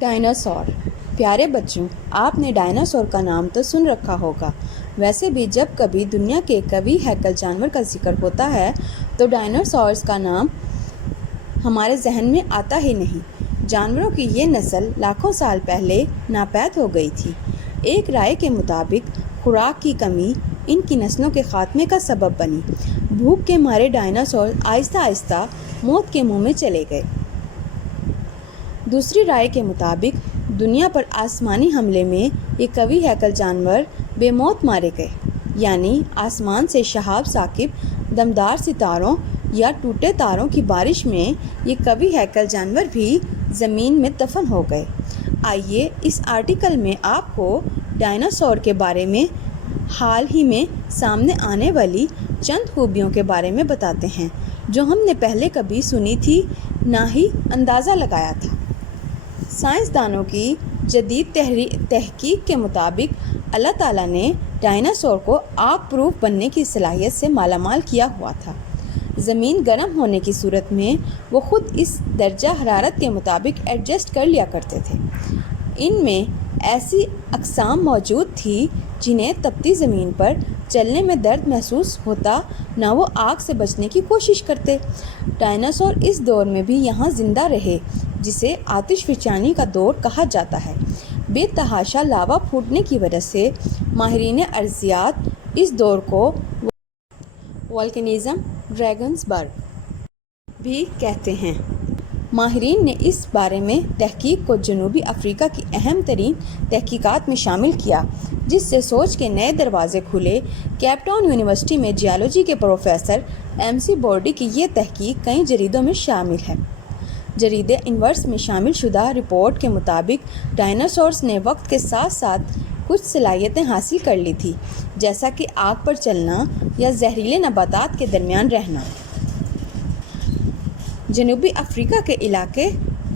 Dinosaur. پیارے بچوں، آپ نے ڈائناسور کا نام تو سن رکھا ہوگا۔ ویسے بھی جب کبھی دنیا کے قوی ہیکل جانور کا ذکر ہوتا ہے تو ڈائناسورز کا نام ہمارے ذہن میں آتا ہی نہیں۔ جانوروں کی یہ نسل لاکھوں سال پہلے ناپید ہو گئی تھی۔ ایک رائے کے مطابق خوراک کی کمی ان کی نسلوں کے خاتمے کا سبب بنی۔ بھوک کے مارے ڈائناسور آہستہ آہستہ موت کے منہ میں چلے گئے۔ دوسری رائے کے مطابق دنیا پر آسمانی حملے میں یہ قوی ہیکل جانور بے موت مارے گئے، یعنی آسمان سے شہاب ثاقب دمدار ستاروں یا ٹوٹے تاروں کی بارش میں یہ قوی ہیکل جانور بھی زمین میں دفن ہو گئے۔ آئیے اس آرٹیکل میں آپ کو ڈائناسور کے بارے میں حال ہی میں سامنے آنے والی چند خوبیوں کے بارے میں بتاتے ہیں جو ہم نے پہلے کبھی سنی تھی نہ ہی اندازہ لگایا تھا۔ سائنسدانوں کی جدید تحقیق کے مطابق اللہ تعالیٰ نے ڈائناسور کو آگ پروف بننے کی صلاحیت سے مالا مال کیا ہوا تھا۔ زمین گرم ہونے کی صورت میں وہ خود اس درجہ حرارت کے مطابق ایڈجسٹ کر لیا کرتے تھے۔ ان میں ایسی اقسام موجود تھی جنہیں تپتی زمین پر چلنے میں درد محسوس ہوتا نہ وہ آگ سے بچنے کی کوشش کرتے۔ ڈائناسور اس دور میں بھی یہاں زندہ رہے جسے آتش فشانی کا دور کہا جاتا ہے۔ بے تحاشا لاوا پھوٹنے کی وجہ سے ماہرین ارضیات اس دور کو والکینزم ڈریگنز برگ بھی کہتے ہیں۔ ماہرین نے اس بارے میں تحقیق کو جنوبی افریقہ کی اہم ترین تحقیقات میں شامل کیا جس سے سوچ کے نئے دروازے کھلے۔ کیپ ٹاؤن یونیورسٹی میں جیولوجی کے پروفیسر MC بورڈی کی یہ تحقیق کئی جریدوں میں شامل ہے۔ جریدے انورس میں شامل شدہ رپورٹ کے مطابق ڈائناسورز نے وقت کے ساتھ ساتھ کچھ صلاحیتیں حاصل کر لی تھی جیسا کہ آگ پر چلنا یا زہریلے نباتات کے درمیان رہنا۔ جنوبی افریقہ کے علاقے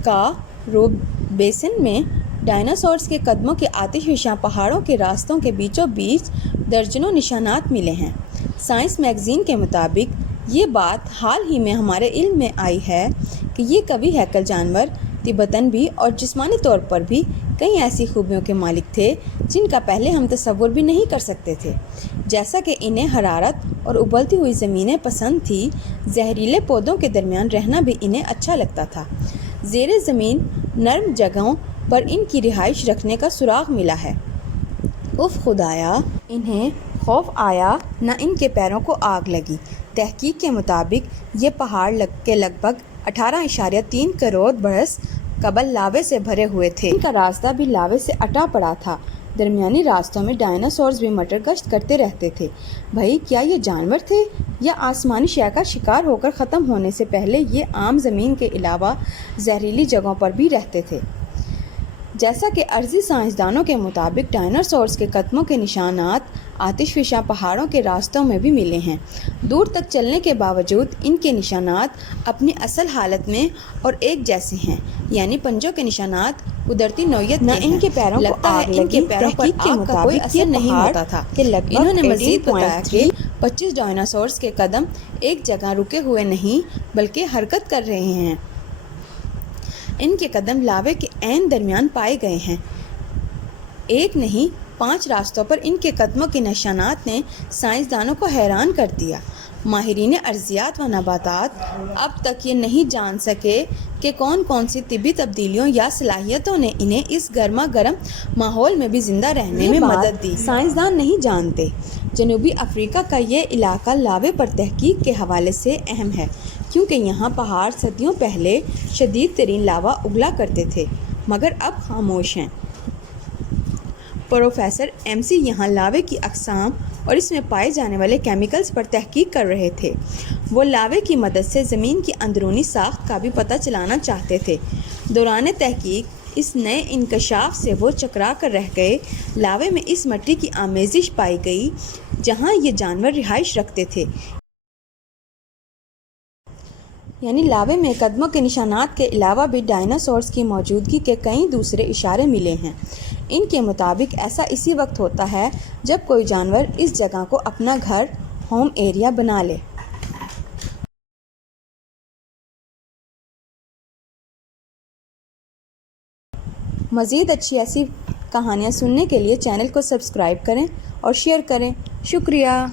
کارو بیسن میں ڈائناسورز کے قدموں کے آتش فشاں پہاڑوں کے راستوں کے بیچوں بیچ درجنوں نشانات ملے ہیں۔ سائنس میگزین کے مطابق یہ بات حال ہی میں ہمارے علم میں آئی ہے کہ یہ قوی ہیکل جانور طبعاً بھی اور جسمانی طور پر بھی کئی ایسی خوبیوں کے مالک تھے جن کا پہلے ہم تصور بھی نہیں کر سکتے تھے، جیسا کہ انہیں حرارت اور ابلتی ہوئی زمینیں پسند تھی، زہریلے پودوں کے درمیان رہنا بھی انہیں اچھا لگتا تھا، زیر زمین نرم جگہوں پر ان کی رہائش رکھنے کا سراغ ملا ہے۔ اف خدایا، انہیں خوف آیا نہ ان کے پیروں کو آگ لگی۔ تحقیق کے مطابق یہ پہاڑ کے لگ بھگ 18.3 کروڑ برس قبل لاوے سے بھرے ہوئے تھے۔ ان کا راستہ بھی لاوے سے اٹا پڑا تھا۔ درمیانی راستوں میں ڈائناسورز بھی مٹر گشت کرتے رہتے تھے۔ بھئی کیا یہ جانور تھے یا آسمانی شے کا شکار ہو کر ختم ہونے سے پہلے یہ عام زمین کے علاوہ زہریلی جگہوں پر بھی رہتے تھے؟ جیسا کہ ارضی سائنسدانوں کے مطابق ڈائناسورز کے قدموں کے نشانات آتش فشاں پہاڑوں کے راستوں میں بھی ملے ہیں۔ دور تک چلنے کے باوجود ان کے نشانات اپنی اصل حالت میں اور ایک جیسے ہیں، یعنی پنجوں کے نشانات قدرتی نوعیت نہ ان کے پیروں کو آگ لگی۔ ان کے پیروں پر آگ کا کوئی اثر نہیں ہوتا تھا۔ انہوں نے مزید بتایا کہ 25 ڈائناسورز کے قدم ایک جگہ رکے ہوئے نہیں بلکہ حرکت کر رہے ہیں۔ ان کے قدم لاوے کے عین درمیان پائے گئے ہیں۔ ایک نہیں 5 راستوں پر ان کے قدموں کے نشانات نے سائنسدانوں کو حیران کر دیا۔ ماہرین ارضیات و نباتات اب تک یہ نہیں جان سکے کہ کون کون سی طبی تبدیلیوں یا صلاحیتوں نے انہیں اس گرما گرم ماحول میں بھی زندہ رہنے میں مدد دی۔ سائنسدان نہیں جانتے۔ جنوبی افریقہ کا یہ علاقہ لاوے پر تحقیق کے حوالے سے اہم ہے کیونکہ یہاں پہاڑ صدیوں پہلے شدید ترین لاوا اگلا کرتے تھے مگر اب خاموش ہیں۔ پروفیسر MC یہاں لاوے کی اقسام اور اس میں پائے جانے والے کیمیکلز پر تحقیق کر رہے تھے۔ وہ لاوے کی مدد سے زمین کی اندرونی ساخت کا بھی پتہ چلانا چاہتے تھے۔ دوران تحقیق اس نئے انکشاف سے وہ چکرا کر رہ گئے۔ لاوے میں اس مٹی کی آمیزش پائی گئی جہاں یہ جانور رہائش رکھتے تھے، یعنی لاوے میں قدموں کے نشانات کے علاوہ بھی ڈائناسورز کی موجودگی کے کئی دوسرے اشارے ملے ہیں۔ ان کے مطابق ایسا اسی وقت ہوتا ہے جب کوئی جانور اس جگہ کو اپنا گھر، ہوم ایریا بنا لے۔ مزید اچھی ایسی کہانیاں سننے کے لیے چینل کو سبسکرائب کریں اور شیئر کریں۔ شکریہ۔